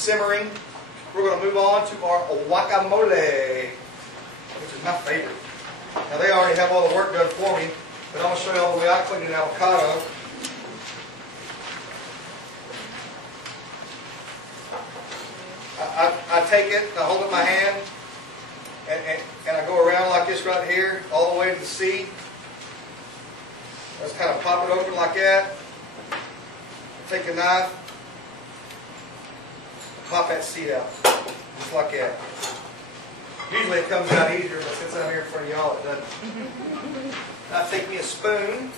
simmering. We're going to move on to our guacamole, which is my favorite. Now they already have all the work done for me, but I'm going to show you all the way I clean an avocado. I take it, I hold it in my hand, and I go around like this right here, all the way to the seed. Just kind of pop it open like that. Take a knife, pop that seed out, just like that. Usually it comes out easier, but since I'm here in front of y'all, it doesn't. Now take me a spoon.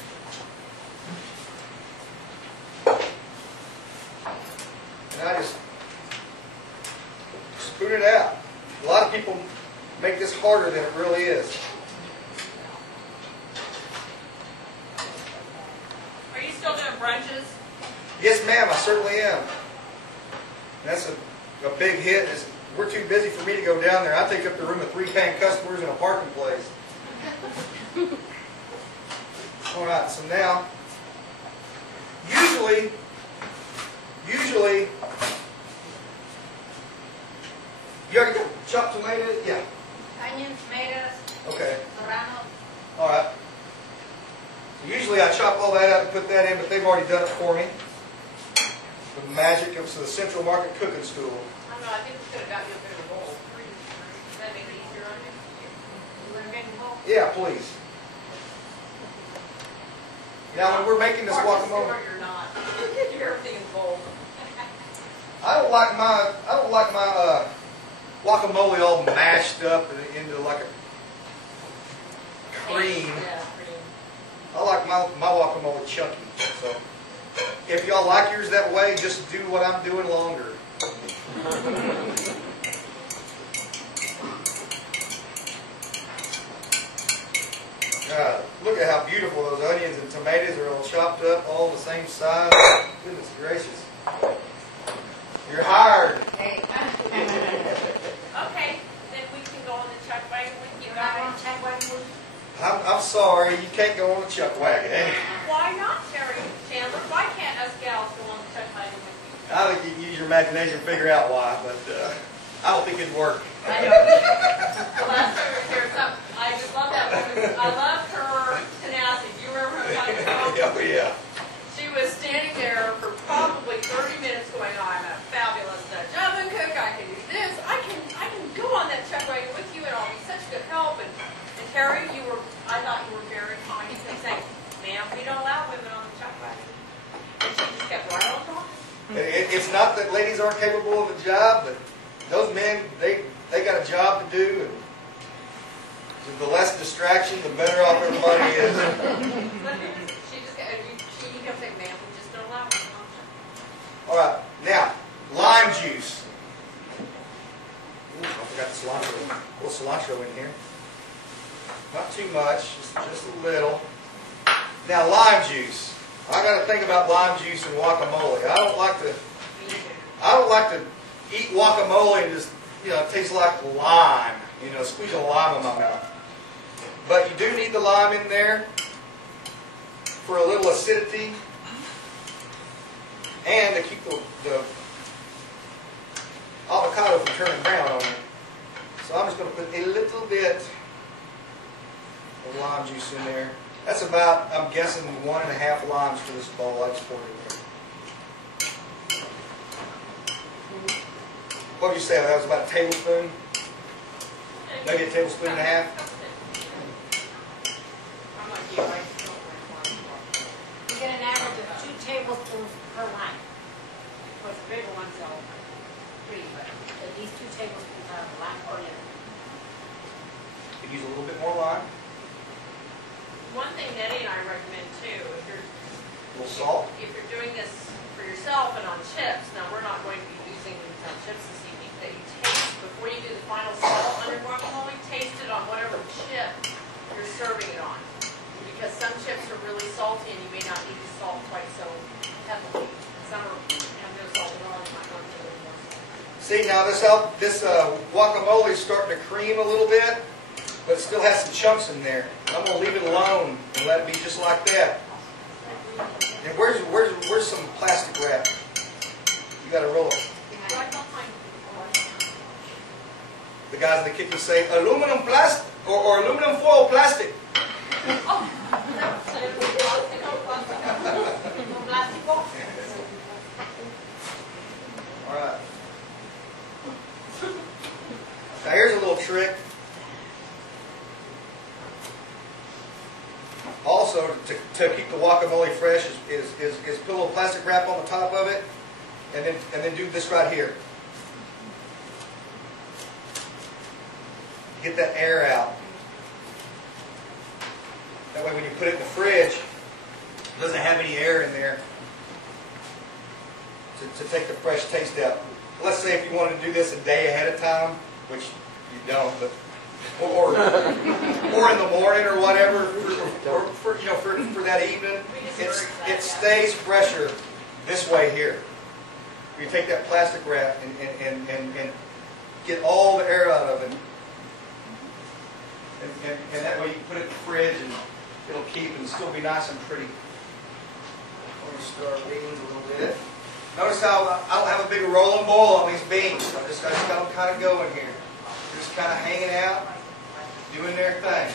And I just spoon it out. A lot of people make this harder than it really is. Are you still doing brunches? Yes, ma'am, I certainly am. That's a big hit. We're too busy for me to go down there. I take up the room of 3 paying customers in a parking place. All right, so now, usually, you already got chopped tomatoes? Yeah. Onions, tomatoes, Okay. Poblano. All right. So usually I chop all that out and put that in, but they've already done it for me. The magic of the Central Market Cooking School. I don't know, I think we could have got you a bigger bowl. Does that make it easier on you? You want a big bowl? Yeah, please. Now when we're making this guacamole, You're not. Everything is bold. I don't like my guacamole all mashed up into like a cream. Yeah, cream. I like my guacamole chunky. So if y'all like yours that way, just do what I'm doing longer. God, look at how beautiful those onions and tomatoes are all chopped up, all the same size. Goodness gracious. You're hired. Hey. Okay, then we can go on the chuck wagon with you You not guys. want to check what you I'm sorry, you can't go on the chuck wagon. Why not, Terry Chandler? Why can't us gals go on the chuck wagon with you? I think you can use your imagination to figure out why, but I don't think it'd work. I know. The last time we were here, I just love that woman. I love her tenacity. Do you remember her talking about? Oh, yeah. She was standing there for probably 30 minutes going, oh, I'm a fabulous Dutch oven cook. I can do this. I can go on that chuck wagon with you, and I'll be such good help. And Terry, I thought you were very kind. You kept saying, ma'am, we don't allow women on the chuck wagon. And she just kept right on talking. It's not that ladies aren't capable of a job, but those men, they got a job to do. And the less distraction, the better off everybody is. She kept saying, ma'am, we just don't allow women on the chuck wagon. All right, now, lime juice. Ooh, I forgot the cilantro. A little cilantro in here. Not too much, just a little. Now, lime juice. I got to think about lime juice and guacamole. I don't like to eat guacamole and just, it tastes like lime. Squeeze a lime in my mouth. But you do need the lime in there for a little acidity and to keep the avocado from turning brown on you. So I'm just going to put a little bit of lime juice in there. That's about, I'm guessing, 1.5 limes for this bowl I just poured in there. What would you say? That was about a tablespoon? Maybe a tablespoon and a half? I'm like you, right? You get an average of 2 tablespoons per lime. Of course, the bigger ones are 3, but at least 2 tablespoons out of the lime or liver. Could use a little bit more lime. One thing Nettie and I recommend too, A little salt. if you're doing this for yourself and on chips, now we're not going to be using these on chips this evening, that you taste, before you do the final salt on your guacamole, taste it on whatever chip you're serving it on. Because some chips are really salty and you may not need the salt quite so heavily. Some have no salt at all, you might want to do a little more salt. See, now this guacamole is starting to cream a little bit, but it still has some chunks in there. I'm going to leave it alone and let it be just like that. And where's some plastic wrap? You got to roll it. Right behind guys in the kitchen say aluminum plastic or aluminum foil plastic. Oh, All right. Now here's a little trick. Also, to keep the guacamole fresh is put a little plastic wrap on the top of it, and then do this right here. Get that air out. That way when you put it in the fridge, it doesn't have any air in there to take the fresh taste out. Let's say if you wanted to do this a day ahead of time, which you don't, but or in the morning or whatever, for that evening, it stays fresher this way here. You take that plastic wrap and get all the air out of it, and that way you can put it in the fridge and it'll keep and still be nice and pretty. I'm going to stir our beans a little bit. Notice how I don't have a big rolling boil on these beans. I just got them kind of going here. They're just kind of hanging out, doing their thing.